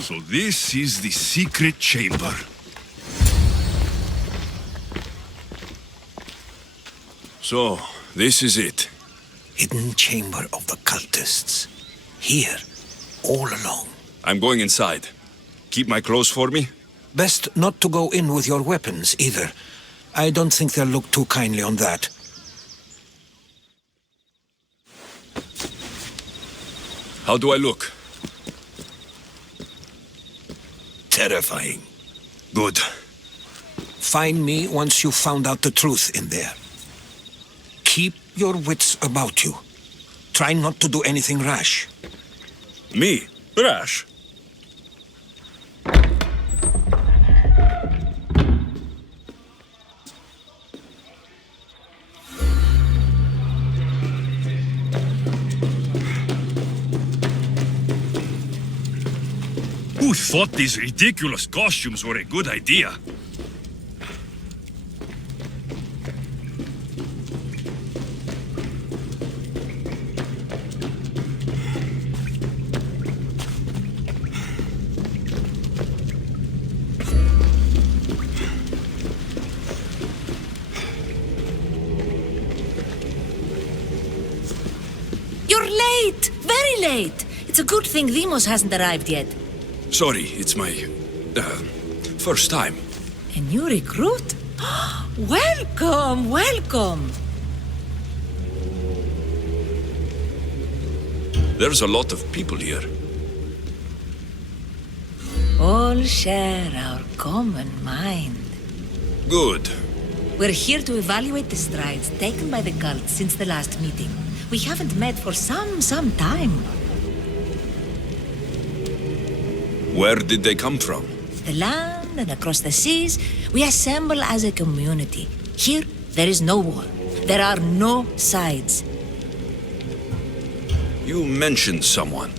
So this is the secret chamber. So, this is it. Hidden chamber of the cultists. Here, all along. I'm going inside. Keep my clothes for me? Best not to go in with your weapons, either. I don't think they'll look too kindly on that. How do I look? Terrifying. Good. Find me once you've found out the truth in there. Keep your wits about you. Try not to do anything rash. Me? Rash? Who thought these ridiculous costumes were a good idea? You're late! Very late! It's a good thing Demos hasn't arrived yet. Sorry, it's my... first time. A new recruit? Welcome, welcome! There's a lot of people here. All share our common mind. Good. We're here to evaluate the strides taken by the cult since the last meeting. We haven't met for some time. Where did they come from? The land and across the seas, we assemble as a community. Here, there is no war. There are no sides. You mentioned someone.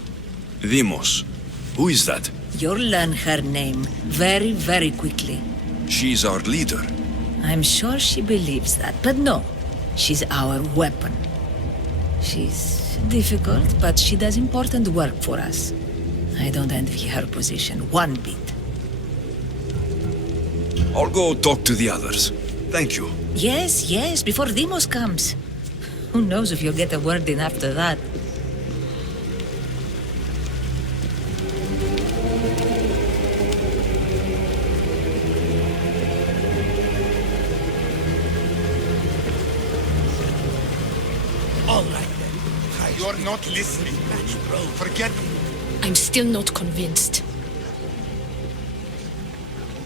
Demos. Who is that? You'll learn her name very, very quickly. She's our leader. I'm sure she believes that, but no. She's our weapon. She's difficult, but she does important work for us. I don't envy her position one bit. I'll go talk to the others. Thank you. Yes, before Demos comes. Who knows if you'll get a word in after that. All right then. You're not listening. Forget it. I'm still not convinced.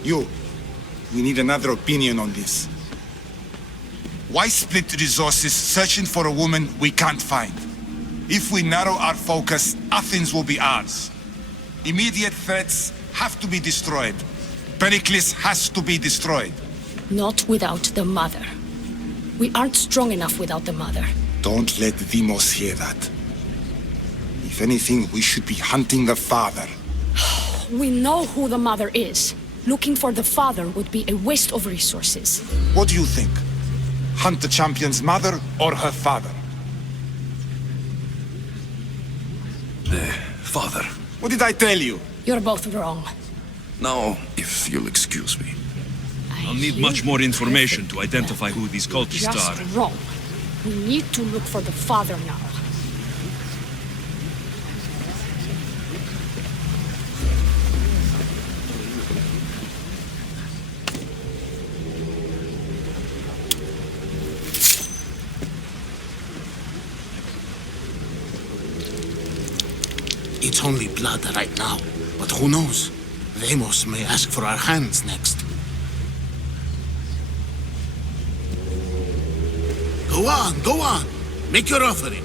We need another opinion on this. Why split resources searching for a woman we can't find? If we narrow our focus, Athens will be ours. Immediate threats have to be destroyed. Pericles has to be destroyed. Not without the mother. We aren't strong enough without the mother. Don't let Demos hear that. If anything, we should be hunting the father. We know who the mother is. Looking for the father would be a waste of resources. What do you think? Hunt the champion's mother or her father? The father. What did I tell you? You're both wrong. Now, if you'll excuse me. I'll need much more information to identify who these cultists Just are. wrong. We need to look for the father now. It's only blood right now, but who knows? Demos may ask for our hands next. Go on. Make your offering.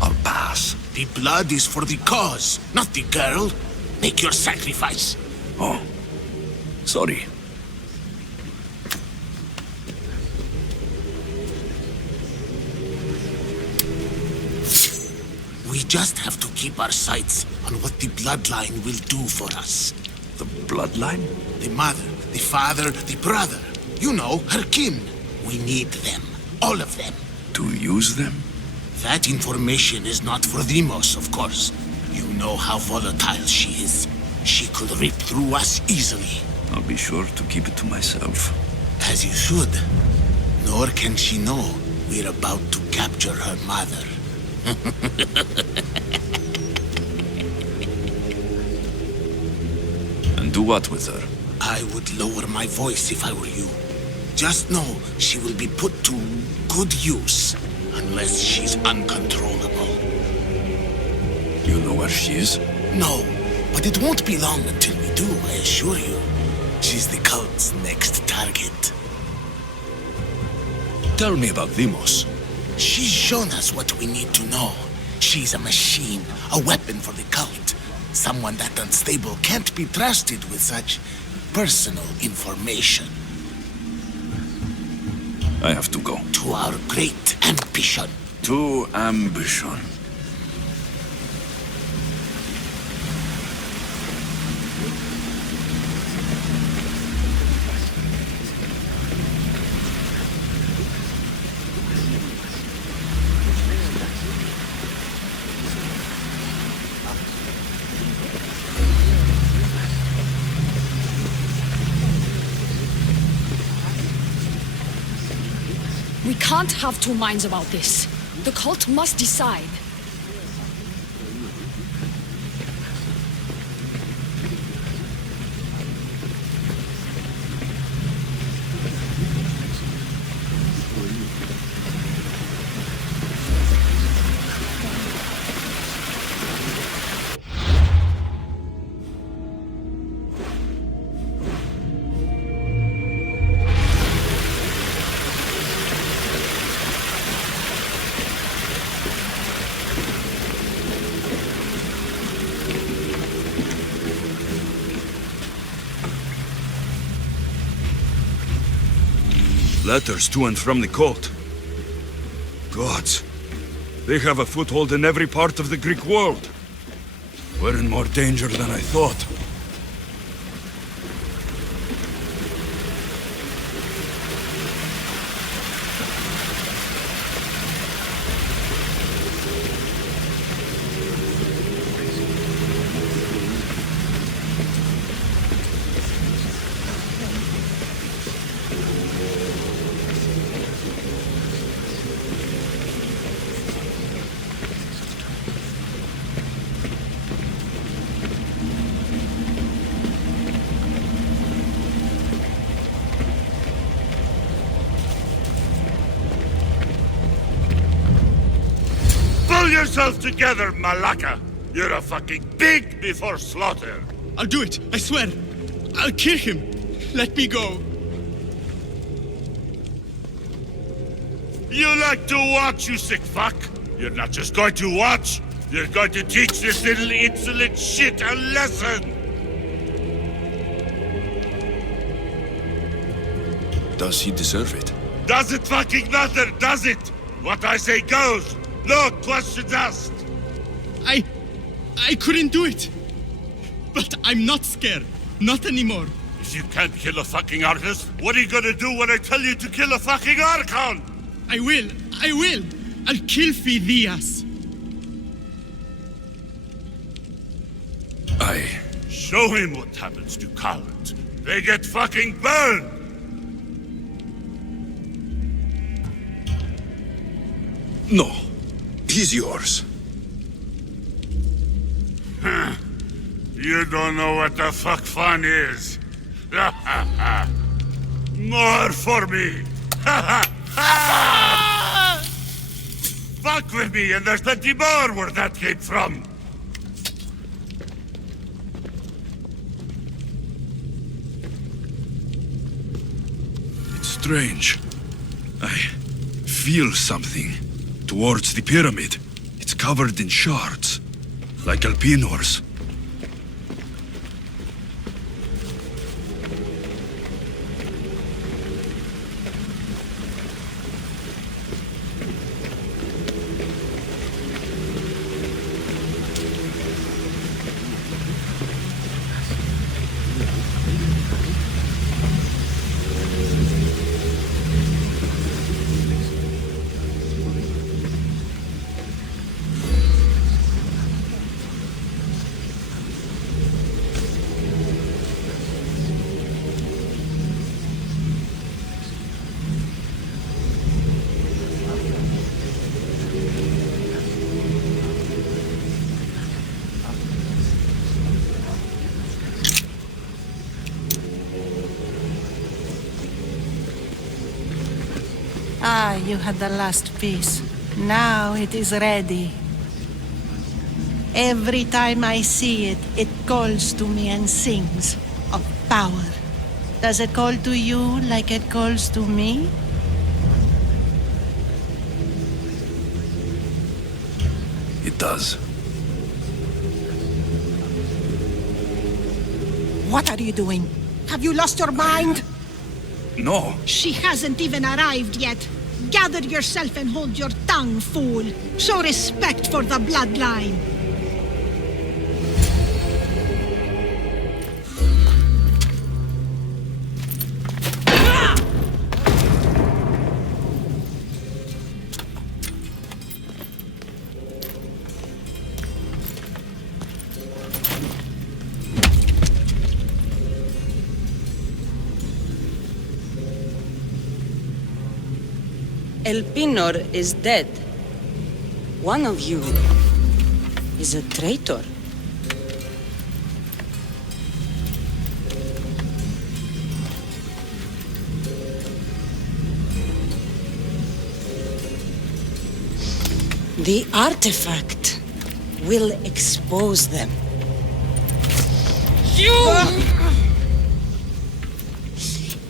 I'll pass. The blood is for the cause, not the girl. Make your sacrifice. Oh. Sorry. just have to keep our sights on what the bloodline will do for us. The bloodline? The mother, the father, the brother. You know, her kin. We need them. All of them. To use them? That information is not for Deimos, of course. You know how volatile she is. She could rip through us easily. I'll be sure to keep it to myself. As you should. Nor can she know we're about to capture her mother. And do what with her? I would lower my voice if I were you. Just know she will be put to good use, unless she's uncontrollable. You know where she is? No, but it won't be long until we do, I assure you. She's the cult's next target. Tell me about Deimos. She's shown us what we need to know. She's a machine, a weapon for the cult. Someone that unstable can't be trusted with such personal information. I have to go. To our great ambition. To ambition. We can't have two minds about this. The cult must decide. Letters to and from the cult. Gods, they have a foothold in every part of the Greek world. We're in more danger than I thought. Pull yourself together, Malaka! You're a fucking pig before slaughter! I'll do it, I swear. I'll kill him. Let me go. You like to watch, you sick fuck? You're not just going to watch, you're going to teach this little insolent shit a lesson! Does he deserve it? Does it fucking matter, does it? What I say goes! No questions asked! I couldn't do it. But I'm not scared. Not anymore. If you can't kill a fucking artist, what are you gonna do when I tell you to kill a fucking Archon? I will. I'll kill Phidias. Show him what happens to cowards. They get fucking burned! No. He's yours. You don't know what the fuck fun is. More for me. Fuck with me and there's plenty more where that came from. It's strange. I feel something towards the pyramid. It's covered in shards, like Alpinors. Ah, you had the last piece. Now it is ready. Every time I see it, it calls to me and sings of power. Does it call to you like it calls to me? It does. What are you doing? Have you lost your mind? No. She hasn't even arrived yet. Gather yourself and hold your tongue, fool. Show respect for the bloodline. Elpinor is dead. One of you is a traitor. The artifact will expose them. You!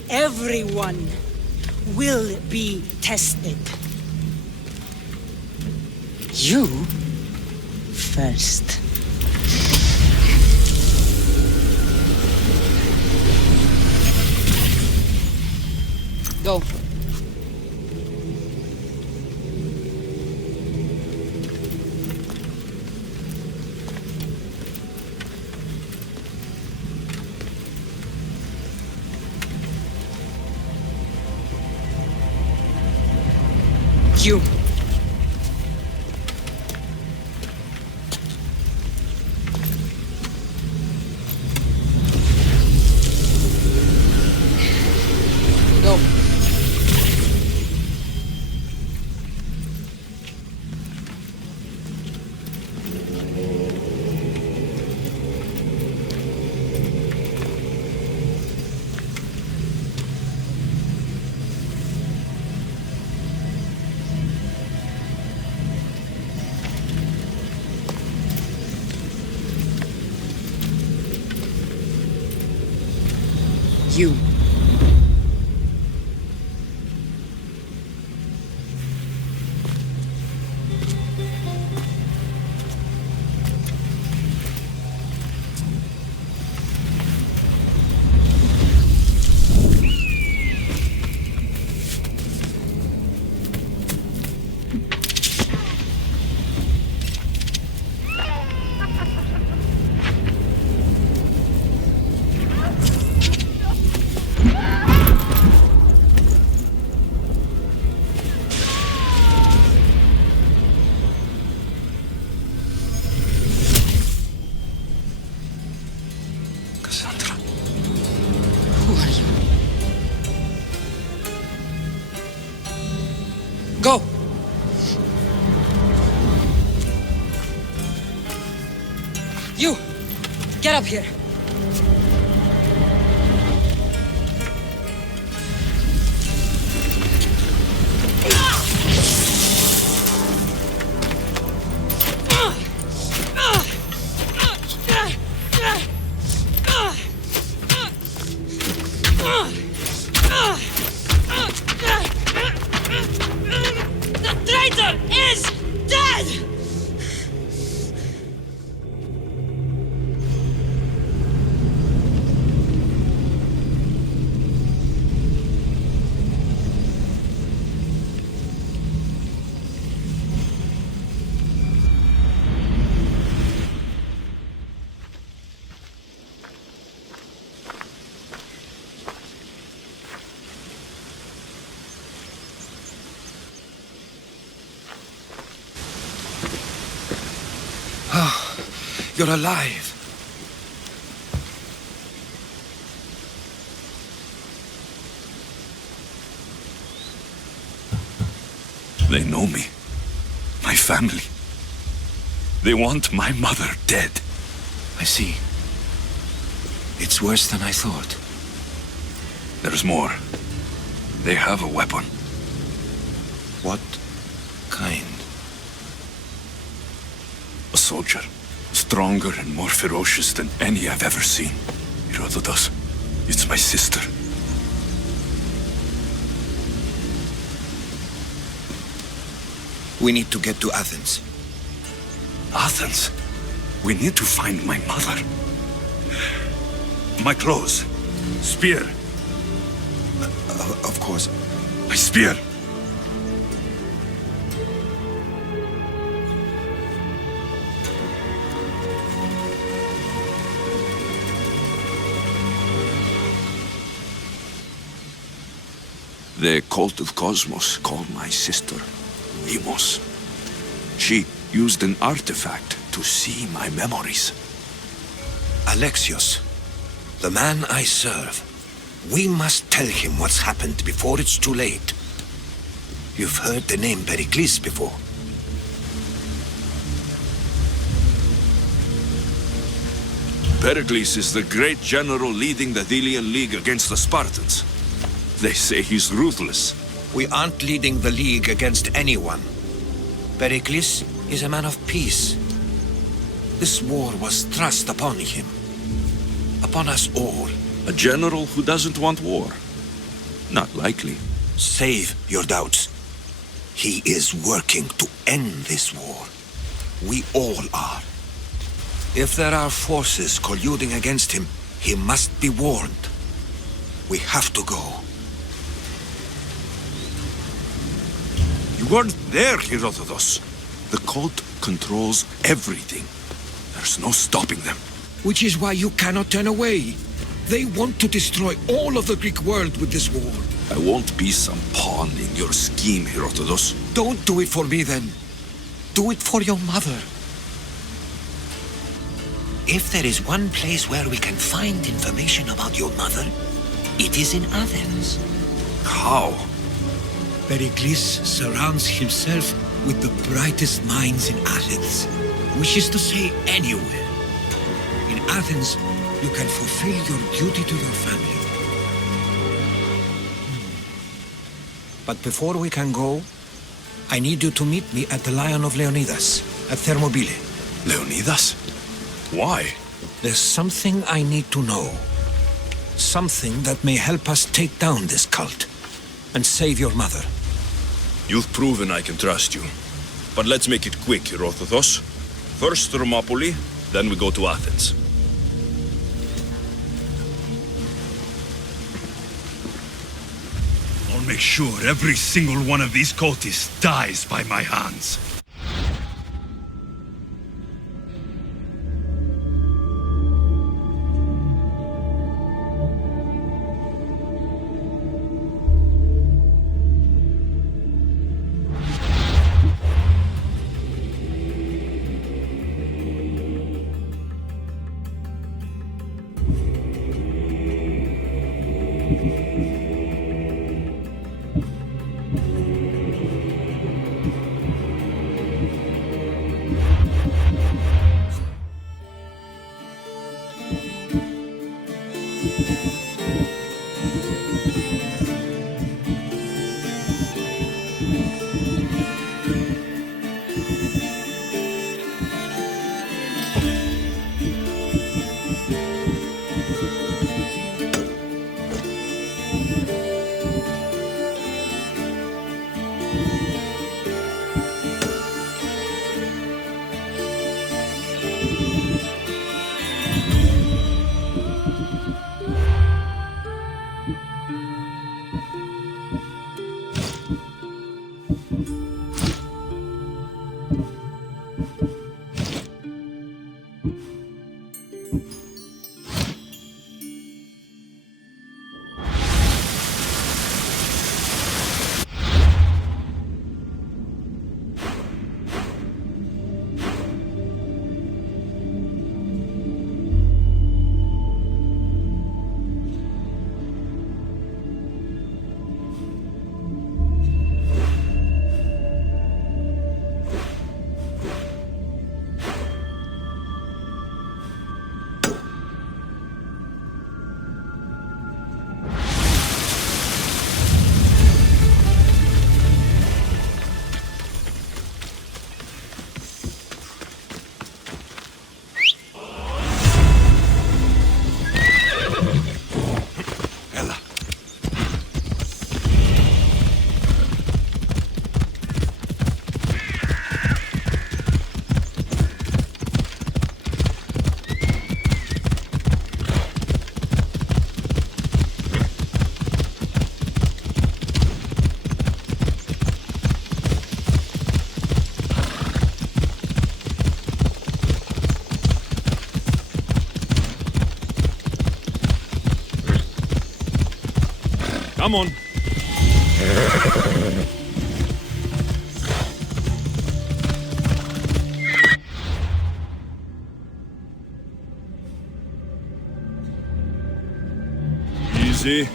Everyone will be tested. You first. Go. You. Go. You. Go! You! Get up here! The traitor is dead! You're alive. They know me. My family. They want my mother dead. I see. It's worse than I thought. There's more. They have a weapon. What kind? A soldier. Stronger and more ferocious than any I've ever seen. Herodotus, it's my sister. We need to get to Athens. Athens? We need to find my mother. My clothes. Spear. Of course. My spear. The cult of Cosmos called my sister Emos. She used an artifact to see my memories. Alexios, the man I serve. We must tell him what's happened before it's too late. You've heard the name Pericles before. Pericles is the great general leading the Delian League against the Spartans. They say he's ruthless. We aren't leading the League against anyone. Pericles is a man of peace. This war was thrust upon him. Upon us all. A general who doesn't want war? Not likely. Save your doubts. He is working to end this war. We all are. If there are forces colluding against him, he must be warned. We have to go. You weren't there, Herodotus. The cult controls everything. There's no stopping them. Which is why you cannot turn away. They want to destroy all of the Greek world with this war. I won't be some pawn in your scheme, Herodotus. Don't do it for me, then. Do it for your mother. If there is one place where we can find information about your mother, it is in Athens. How? Pericles surrounds himself with the brightest minds in Athens, which is to say anywhere. In Athens, you can fulfill your duty to your family. But before we can go, I need you to meet me at the Lion of Leonidas, at Thermopylae. Leonidas? Why? There's something I need to know. Something that may help us take down this cult and save your mother. You've proven I can trust you. But let's make it quick, Herodotus. First Thermopylae, then we go to Athens. I'll make sure every single one of these cultists dies by my hands. Come on. Easy.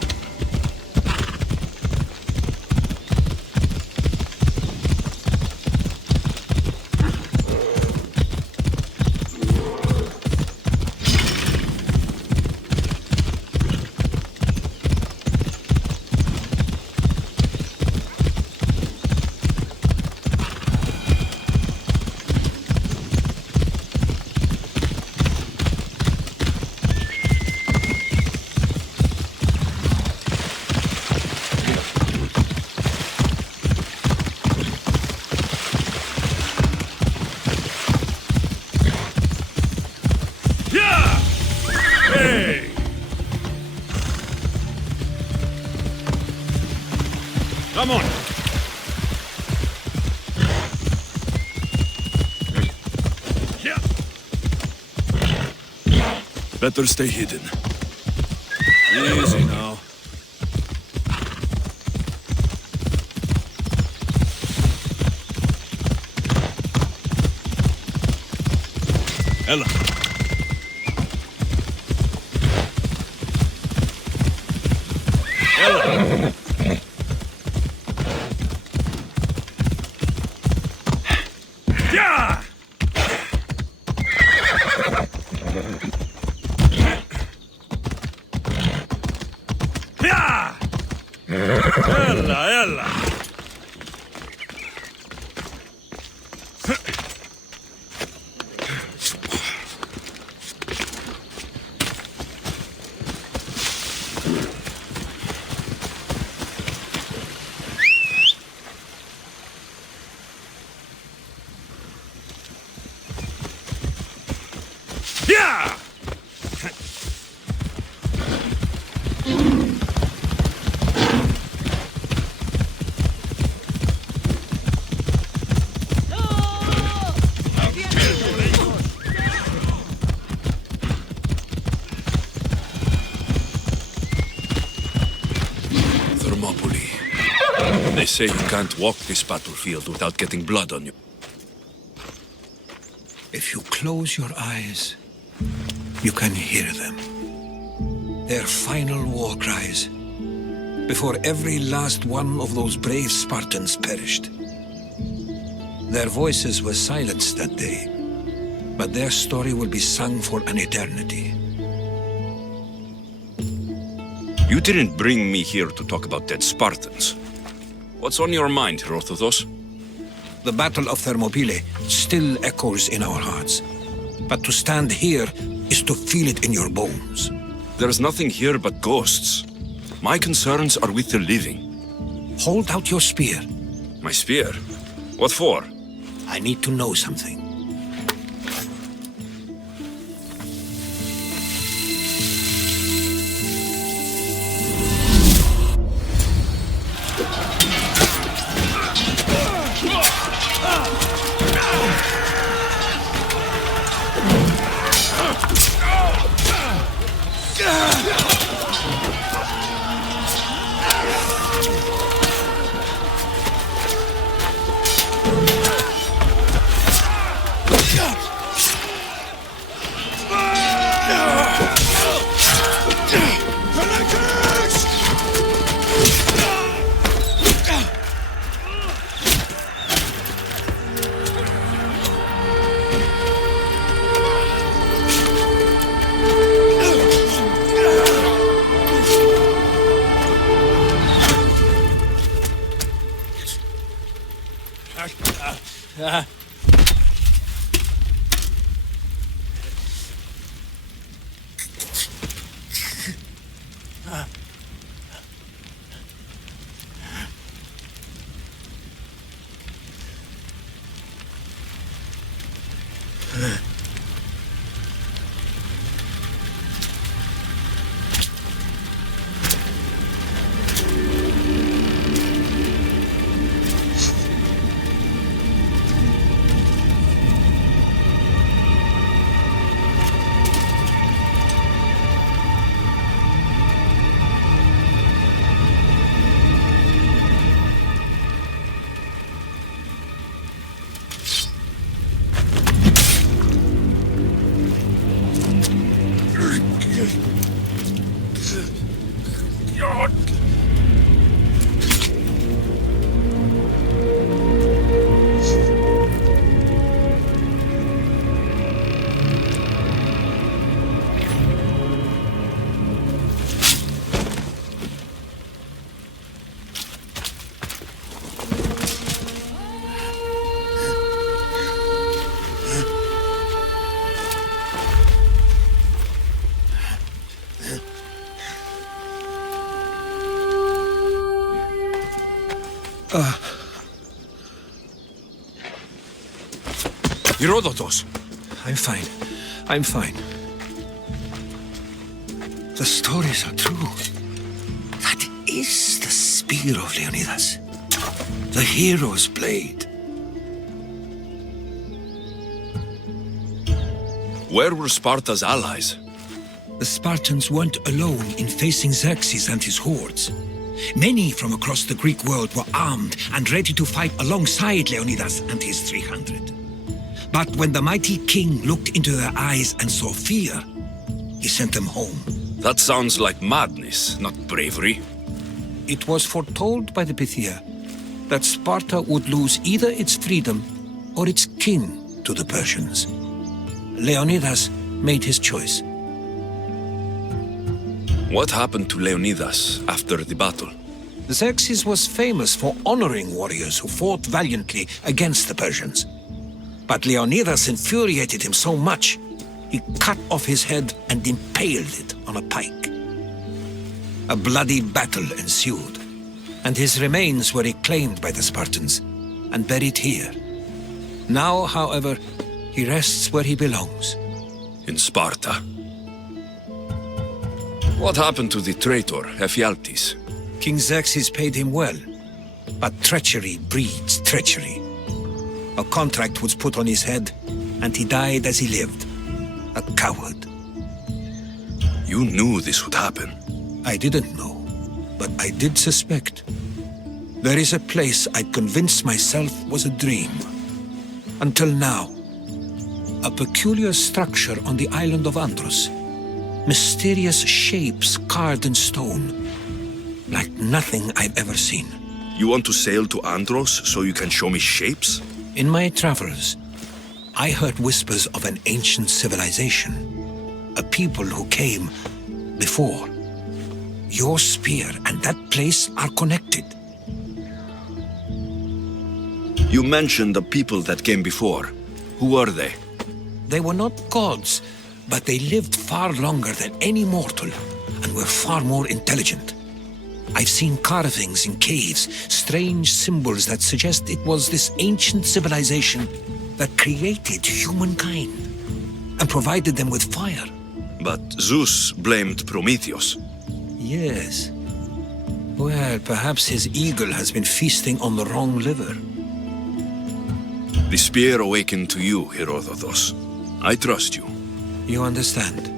Come on! Better stay hidden. Easy now. Ella. Ella. Yeah! Yeah! Ella. Yeah! Thermopylae. They say you can't walk this battlefield without getting blood on you. If you close your eyes, you can hear them. Their final war cries, before every last one of those brave Spartans perished. Their voices were silenced that day, but their story will be sung for an eternity. You didn't bring me here to talk about dead Spartans. What's on your mind, Herodotus? The Battle of Thermopylae still echoes in our hearts, but to stand here is to feel it in your bones. There's nothing here but ghosts. My concerns are with the living. Hold out your spear. My spear? What for? I need to know something. Herodotus! I'm fine. I'm fine. The stories are true. That is the spear of Leonidas. The hero's blade. Where were Sparta's allies? The Spartans weren't alone in facing Xerxes and his hordes. Many from across the Greek world were armed and ready to fight alongside Leonidas and his 300. But when the mighty king looked into their eyes and saw fear, he sent them home. That sounds like madness, not bravery. It was foretold by the Pythia that Sparta would lose either its freedom or its king to the Persians. Leonidas made his choice. What happened to Leonidas after the battle? Xerxes was famous for honoring warriors who fought valiantly against the Persians. But Leonidas infuriated him so much, he cut off his head and impaled it on a pike. A bloody battle ensued, and his remains were reclaimed by the Spartans and buried here. Now, however, he rests where he belongs. In Sparta. What happened to the traitor, Ephialtes? King Xerxes paid him well, but treachery breeds treachery. A contract was put on his head, and he died as he lived. A coward. You knew this would happen. I didn't know, but I did suspect. There is a place I'd convinced myself was a dream. Until now. A peculiar structure on the island of Andros. Mysterious shapes carved in stone. Like nothing I've ever seen. You want to sail to Andros so you can show me shapes? In my travels, I heard whispers of an ancient civilization. A people who came before. Your spear and that place are connected. You mentioned the people that came before. Who were they? They were not gods, but they lived far longer than any mortal and were far more intelligent. I've seen carvings in caves, strange symbols that suggest it was this ancient civilization that created humankind and provided them with fire. But Zeus blamed Prometheus. Yes. Well, perhaps his eagle has been feasting on the wrong liver. The spear awakened to you, Herodotus. I trust you. You understand.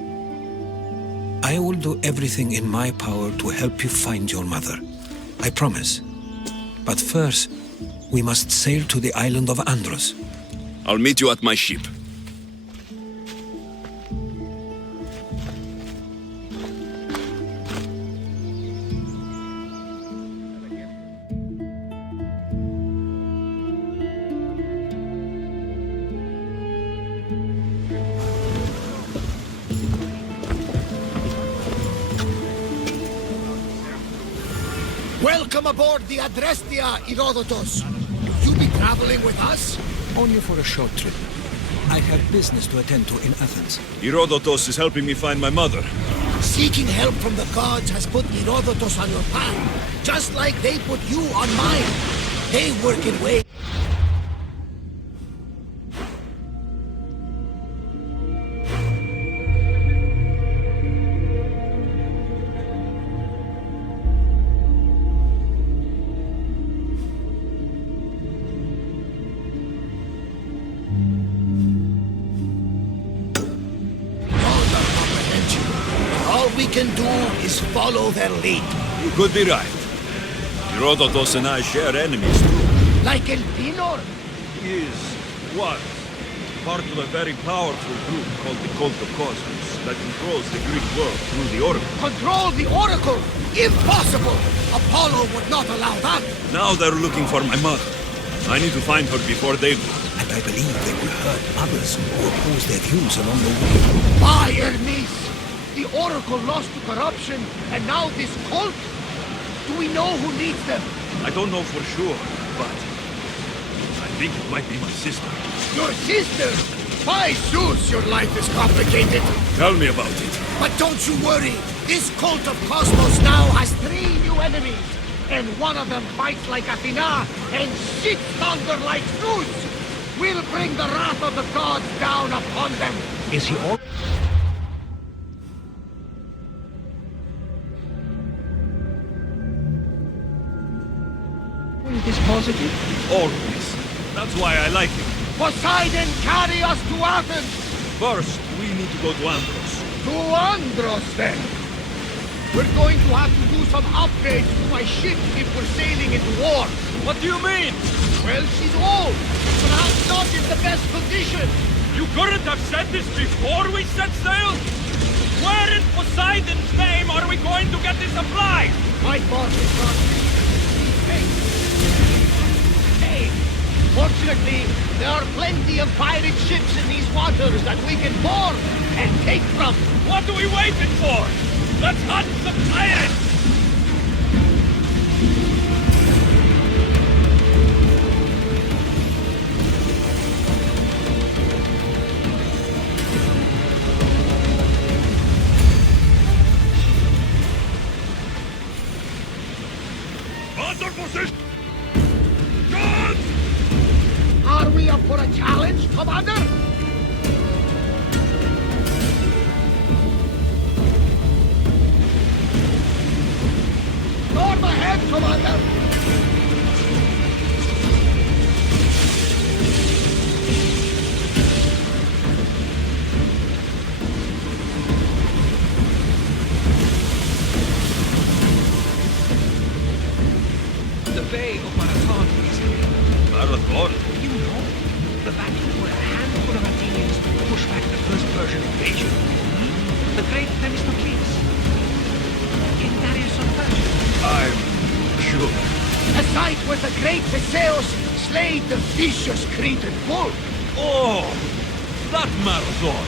I will do everything in my power to help you find your mother. I promise. But first, we must sail to the island of Andros. I'll meet you at my ship. Welcome aboard the Adrestia, Herodotus. Will you be traveling with us? Only for a short trip. I have business to attend to in Athens. Herodotus is helping me find my mother. Seeking help from the gods has put Herodotus on your path, just like they put you on mine. They work in ways. Follow their lead. You could be right. Herodotus and I share enemies too. Like Elpinor? He is one. Part of a very powerful group called the Cult of Cosmos that controls the Greek world through the Oracle. Control the Oracle? Impossible! Apollo would not allow that. Now they're looking for my mother. I need to find her before they do. And I believe they will hurt others who oppose their views along the way. By Hermes! The Oracle lost to corruption, and now this cult? Do we know who leads them? I don't know for sure, but I think it might be my sister. Your sister? By Zeus, your life is complicated. Tell me about it. But don't you worry. This cult of Cosmos now has 3 new enemies. And one of them fights like Athena and shits thunder like Zeus. We'll bring the wrath of the gods down upon them! Is he all... Is this positive? Always. That's why I like him. Poseidon, carry us to Athens! First, we need to go to Andros. To Andros, then! We're going to have to do some upgrades to my ship if we're sailing into war. What do you mean? Well, she's old. Perhaps not in the best condition. You couldn't have said this before we set sail? Where in Poseidon's name are we going to get the supplies? My boss is not... Hey! Fortunately, there are plenty of pirate ships in these waters that we can board and take from. What are we waiting for? Let's hunt some pirates! Under position! Guns! Are we up for a challenge, Commander? Storm ahead, Commander! The Bay of Marathon is here. Marathon? You know, the battle where a handful of Athenians pushed back the first Persian invasion. The great Themistocles. In Darius of Persia. I'm sure. A sight where the great Theseus slayed the vicious Cretan bull. Oh! That Marathon!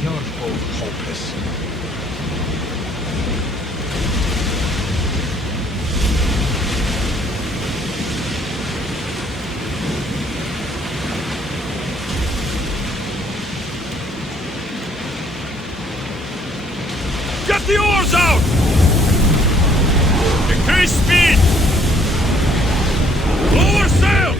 You're both hopeless. Get the oars out! Increase speed! Lower sail!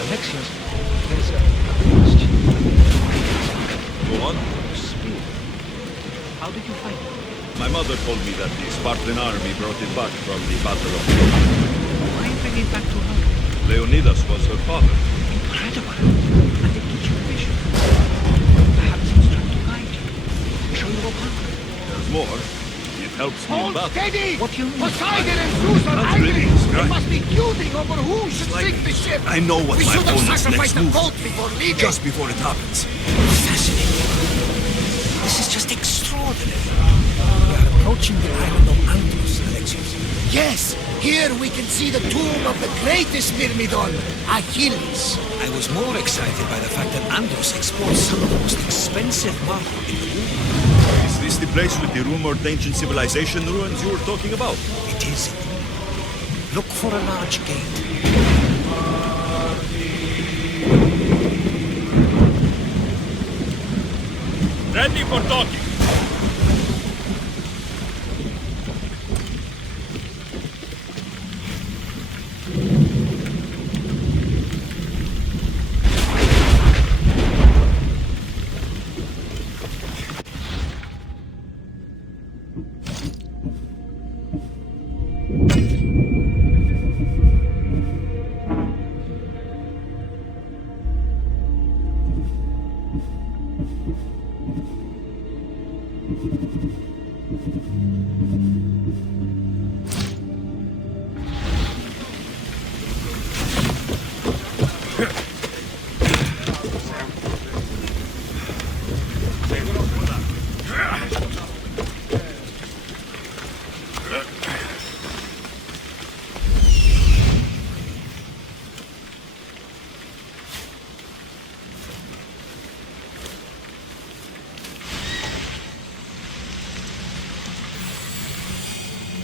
Alexios, there's a question. Go on. Speed. How did you fight it? My mother told me that the Spartan army brought it back from the Battle of Why bring it back to her? Leonidas was her father. Incredible. And they teach you vision. Perhaps it's trying to guide you. Show you a path. There's more. It helps me in Hold battle. steady! What do you mean? Poseidon and Zeus are That's angry! really They right. must be feuding over who should sink the ship! I know what We my should have opponent's sacrificed next the move. goat before leaving! Just before it happens. Fascinating. This is just extraordinary. We are approaching the island of Andros, Alexios. Yes! Here we can see the tomb of the greatest Myrmidon, Achilles. I was more excited by the fact that Andros exports some of the most expensive marble in the world. Is this the place with the rumored ancient civilization ruins you were talking about? It is. Look for a large gate. Ready for talking.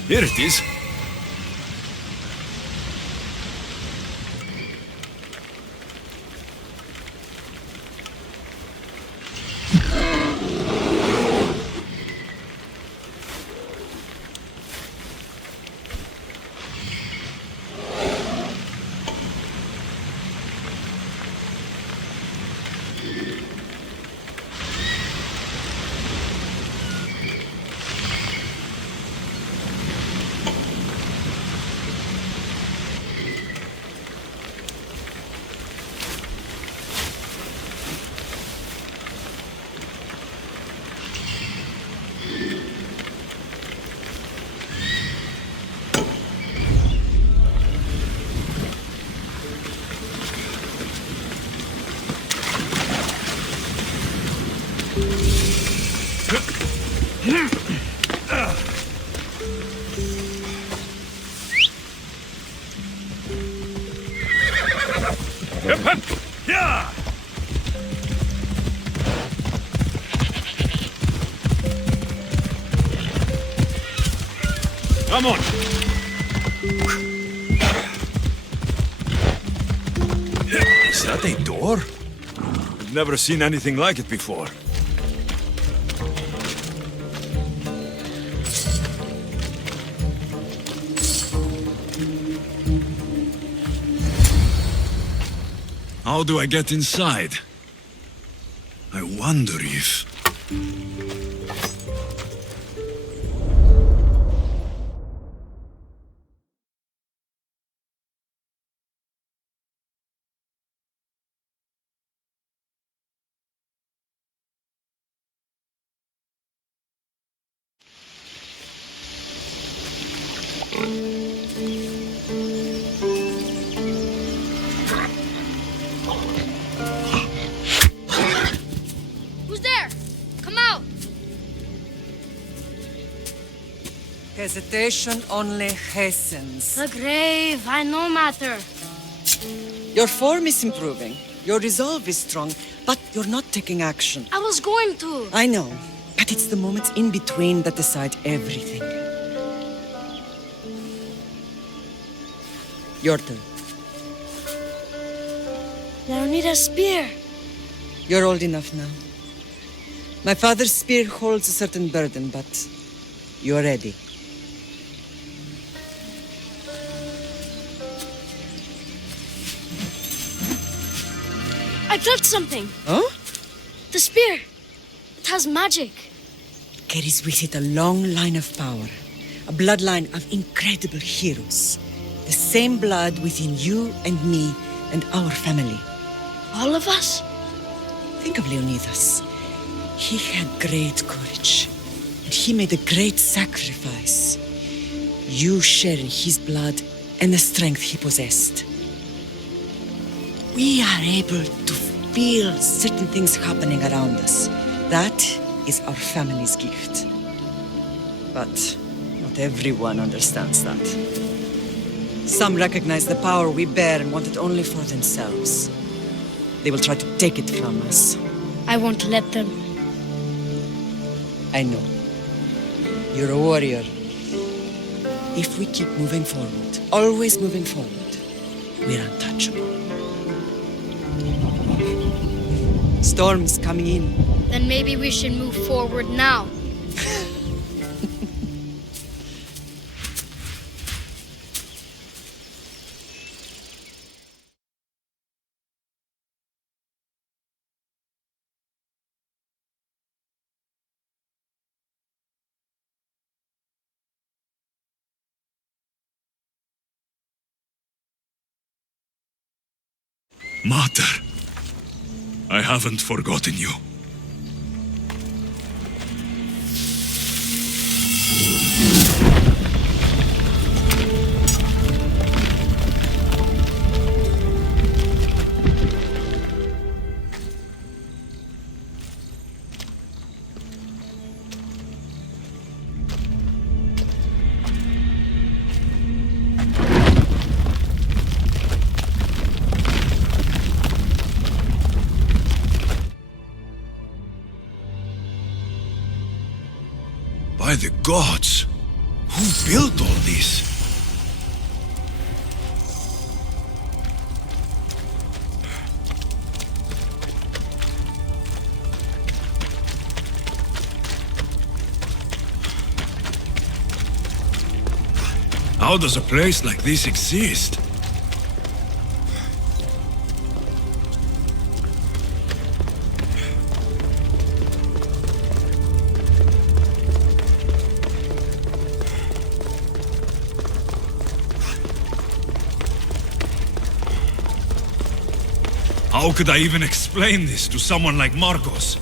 Here it is. Yeah! Come on! Is that a door? I've never seen anything like it before. How do I get inside? I wonder if... Who's there? Come out! Hesitation only hastens. The grave, I know matter. Your form is improving. Your resolve is strong, but you're not taking action. I was going to. I know, but it's the moments in between that decide everything. Your turn. I need a spear. You're old enough now. My father's spear holds a certain burden, but you're ready. I felt something. Oh? The spear. It has magic. It carries with it a long line of power. A bloodline of incredible heroes. The same blood within you and me and our family. All of us? Think of Leonidas. He had great courage. And he made a great sacrifice. You share in his blood and the strength he possessed. We are able to feel certain things happening around us. That is our family's gift. But not everyone understands that. Some recognize the power we bear and want it only for themselves. They will try to take it from us. I won't let them. I know. You're a warrior. If we keep moving forward, always moving forward, we're untouchable. Storm's coming in. Then maybe we should move forward now. Mater, I haven't forgotten you. By the gods! Who built all this? How does a place like this exist? How could I even explain this to someone like Marcos?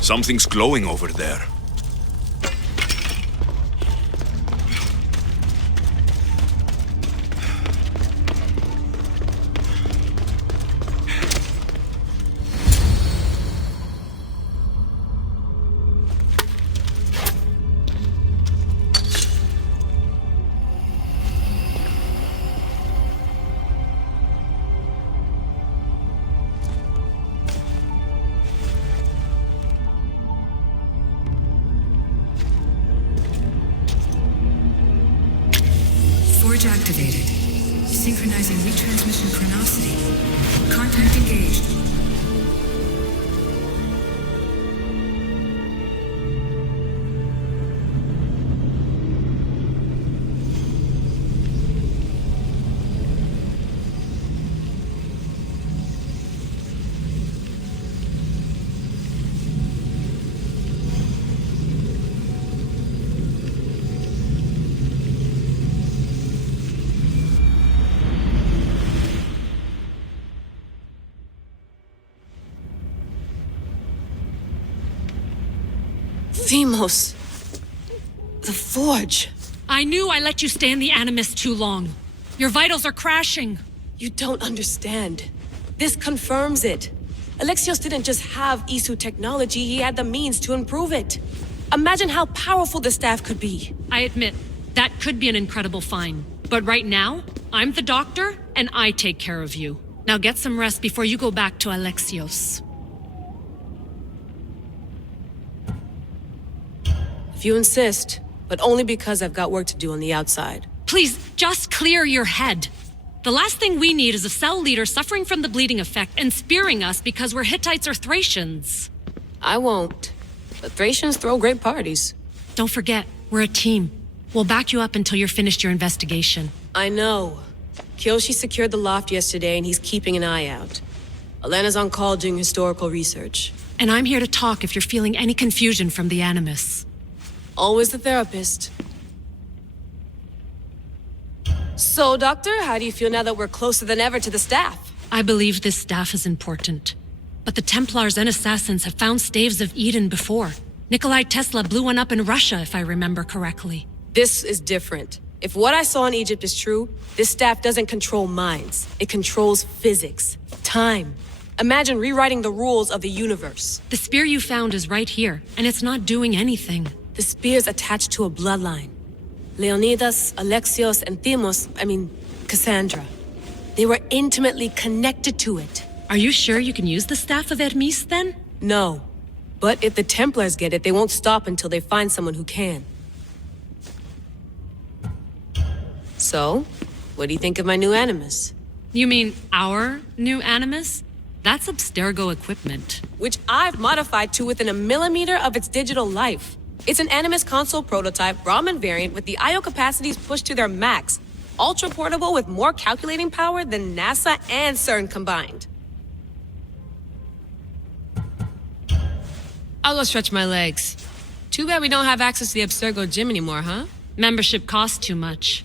Something's glowing over there. Forge activated. Synchronizing retransmission chronicity. Contact engaged. Themos. The Forge. I knew I let you stay in the Animus too long. Your vitals are crashing. You don't understand. This confirms it. Alexios didn't just have Isu technology, he had the means to improve it. Imagine how powerful the staff could be. I admit, that could be an incredible find. But right now, I'm the doctor, and I take care of you. Now get some rest before you go back to Alexios. If you insist, but only because I've got work to do on the outside. Please, just clear your head. The last thing we need is a cell leader suffering from the bleeding effect and spearing us because we're Hittites or Thracians. I won't. The Thracians throw great parties. Don't forget, we're a team. We'll back you up until you're finished your investigation. I know. Kyoshi secured the loft yesterday and he's keeping an eye out. Elena's on call doing historical research. And I'm here to talk if you're feeling any confusion from the Animus. Always the therapist. So, Doctor, how do you feel now that we're closer than ever to the staff? I believe this staff is important. But the Templars and Assassins have found staves of Eden before. Nikolai Tesla blew one up in Russia, if I remember correctly. This is different. If what I saw in Egypt is true, this staff doesn't control minds. It controls physics, time. Imagine rewriting the rules of the universe. The spear you found is right here, and it's not doing anything. The spear's attached to a bloodline. Leonidas, Alexios, and Cassandra. They were intimately connected to it. Are you sure you can use the Staff of Hermes, then? No. But if the Templars get it, they won't stop until they find someone who can. So, what do you think of my new Animus? You mean our new Animus? That's Abstergo equipment. Which I've modified to within a millimeter of its digital life. It's an Animus console prototype Raman variant with the I/O capacities pushed to their max. Ultra portable with more calculating power than NASA and CERN combined. I'll go stretch my legs. Too bad we don't have access to the Abstergo gym anymore, huh? Membership costs too much.